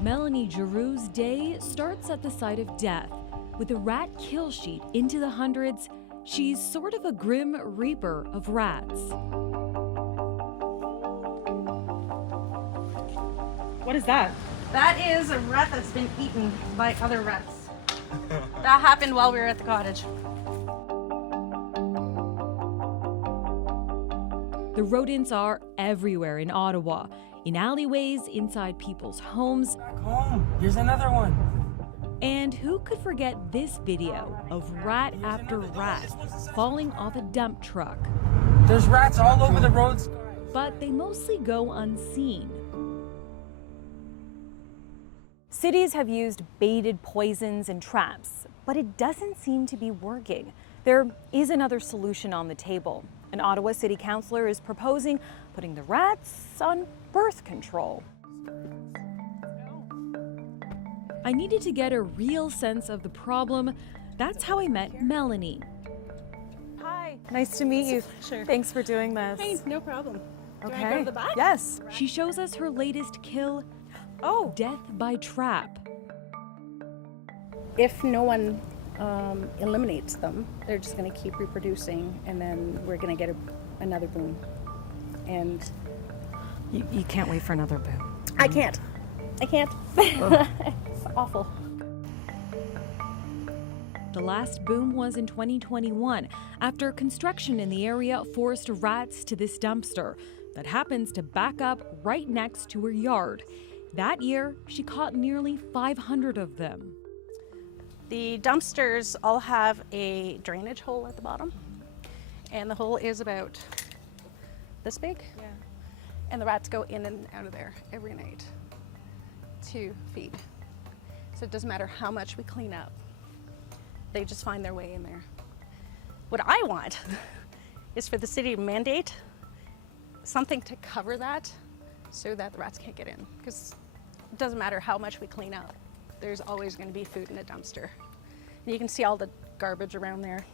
Melanie Giroux's day starts at the site of death. With a rat kill sheet into the hundreds, she's sort of a grim reaper of rats. What is that? That is a rat that's been eaten by other rats. That happened while we were at the cottage. The rodents are everywhere in Ottawa, in alleyways, inside people's homes. Back home. Here's another one. And who could forget this video of rat after rat falling off a dump truck? There's rats all over the roads. But they mostly go unseen. Cities have used baited poisons and traps, but it doesn't seem to be working. There is another solution on the table. An Ottawa City Councillor is proposing putting the rats on birth control. I needed to get a real sense of the problem. That's how I met Melanie. Hi. Nice to meet you. Sure. Thanks for doing this. Hey, no problem. Okay. Do you want to go to the back? Yes. She shows us her latest kill, Oh. death by trap. If no one eliminates them, they're just going to keep reproducing, and then we're going to get another boom. And You can't wait for another boom. I can't. It's awful. The last boom was in 2021, after construction in the area forced rats to this dumpster that happens to back up right next to her yard. That year, she caught nearly 500 of them. The dumpsters all have a drainage hole at the bottom, and the hole is about this big. Yeah. And the rats go in and out of there every night to feed. So it doesn't matter how much we clean up, they just find their way in there. What I want is for the city to mandate something to cover that so that the rats can't get in, because it doesn't matter how much we clean up, there's always going to be food in a dumpster. And you can see all the garbage around there.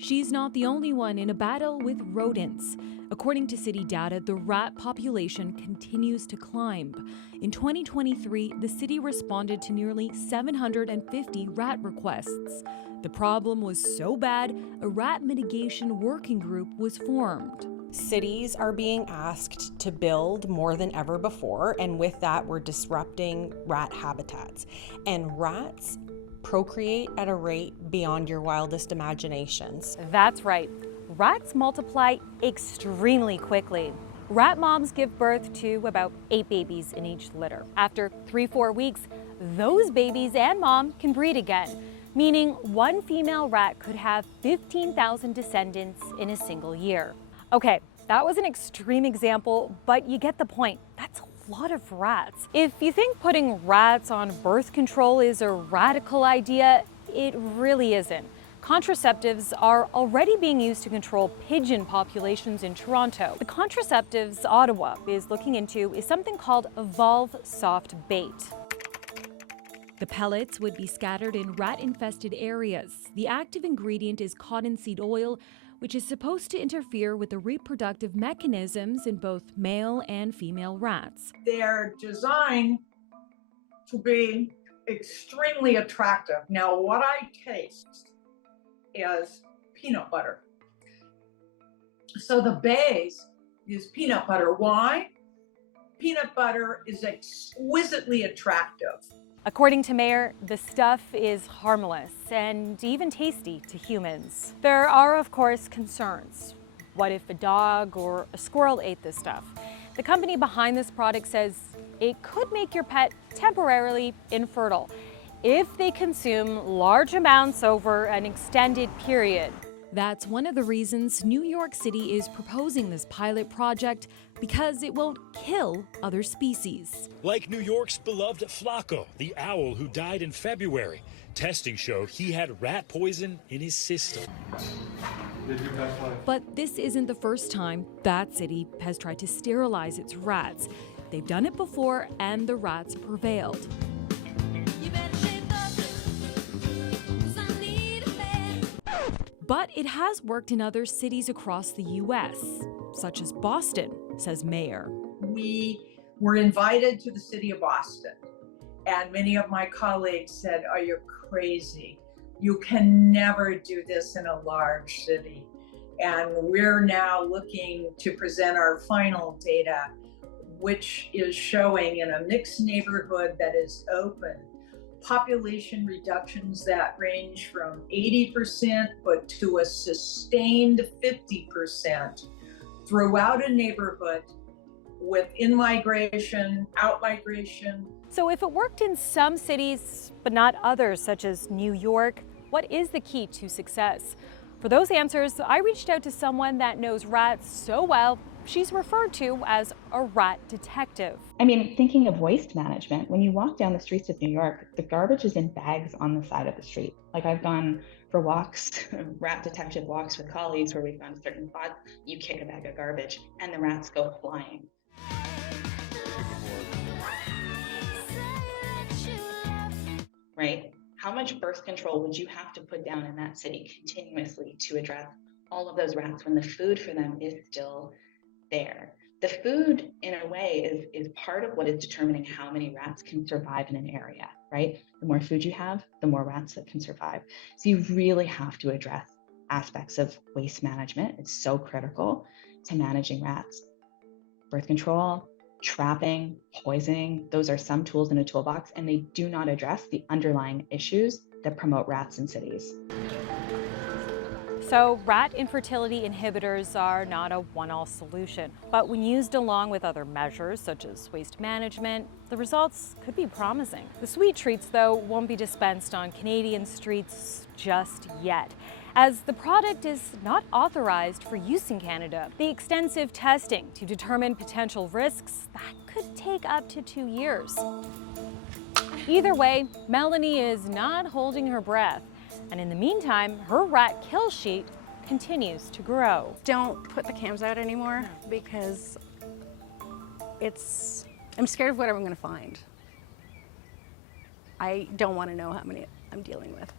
She's not the only one in a battle with rodents. According to city data, the rat population continues to climb. In 2023, the city responded to nearly 750 rat requests. The problem was so bad, a rat mitigation working group was formed. Cities are being asked to build more than ever before, and with that, we're disrupting rat habitats. And rats procreate at a rate beyond your wildest imaginations. That's right. Rats multiply extremely quickly. Rat moms give birth to about 8 babies in each litter. After 3-4 weeks, those babies and mom can breed again, meaning one female rat could have 15,000 descendants in a single year. Okay, that was an extreme example, but you get the point. That's a lot of rats. If you think putting rats on birth control is a radical idea, it really isn't. Contraceptives are already being used to control pigeon populations in Toronto. The contraceptives Ottawa is looking into is something called Evolve Soft Bait. The pellets would be scattered in rat-infested areas. The active ingredient is cottonseed oil, which is supposed to interfere with the reproductive mechanisms in both male and female rats. They're designed to be extremely attractive. Now, what I taste is peanut butter. So the base is peanut butter. Why? Peanut butter is exquisitely attractive. According to Mayor, the stuff is harmless and even tasty to humans. There are, of course, concerns. What if a dog or a squirrel ate this stuff? The company behind this product says it could make your pet temporarily infertile if they consume large amounts over an extended period. That's one of the reasons New York City is proposing this pilot project, because it won't kill other species. Like New York's beloved Flacco, the owl who died in February. Testing showed he had rat poison in his system. But this isn't the first time that city has tried to sterilize its rats. They've done it before, and the rats prevailed. But it has worked in other cities across the U.S., such as Boston, says Mayor. We were invited to the city of Boston, and many of my colleagues said, "Oh, you're crazy. You can never do this in a large city." And we're now looking to present our final data, which is showing in a mixed neighborhood that is open, population reductions that range from 80% but to a sustained 50% throughout a neighborhood with in-migration, out-migration. So if it worked in some cities, but not others, such as New York, what is the key to success? For those answers, I reached out to someone that knows rats so well, she's referred to as a rat detective. I mean, thinking of waste management, when you walk down the streets of New York, the garbage is in bags on the side of the street. Like, I've gone for walks, rat detective walks with colleagues where we've found certain spots, you kick a bag of garbage and the rats go flying. Right? How much birth control would you have to put down in that city continuously to address all of those rats when the food for them is still there? The food, in a way, is part of what is determining how many rats can survive in an area, right? The more food you have, the more rats that can survive. So you really have to address aspects of waste management. It's so critical to managing rats. Birth control, trapping, poisoning, those are some tools in a toolbox, and they do not address the underlying issues that promote rats in cities. So rat infertility inhibitors are not a one-all solution, but when used along with other measures such as waste management, the results could be promising. The sweet treats, though, won't be dispensed on Canadian streets just yet, as the product is not authorized for use in Canada. The extensive testing to determine potential risks, that could take up to 2 years. Either way, Melanie is not holding her breath. And in the meantime, her rat kill sheet continues to grow. Don't put the cams out anymore because I'm scared of what I'm going to find. I don't want to know how many I'm dealing with.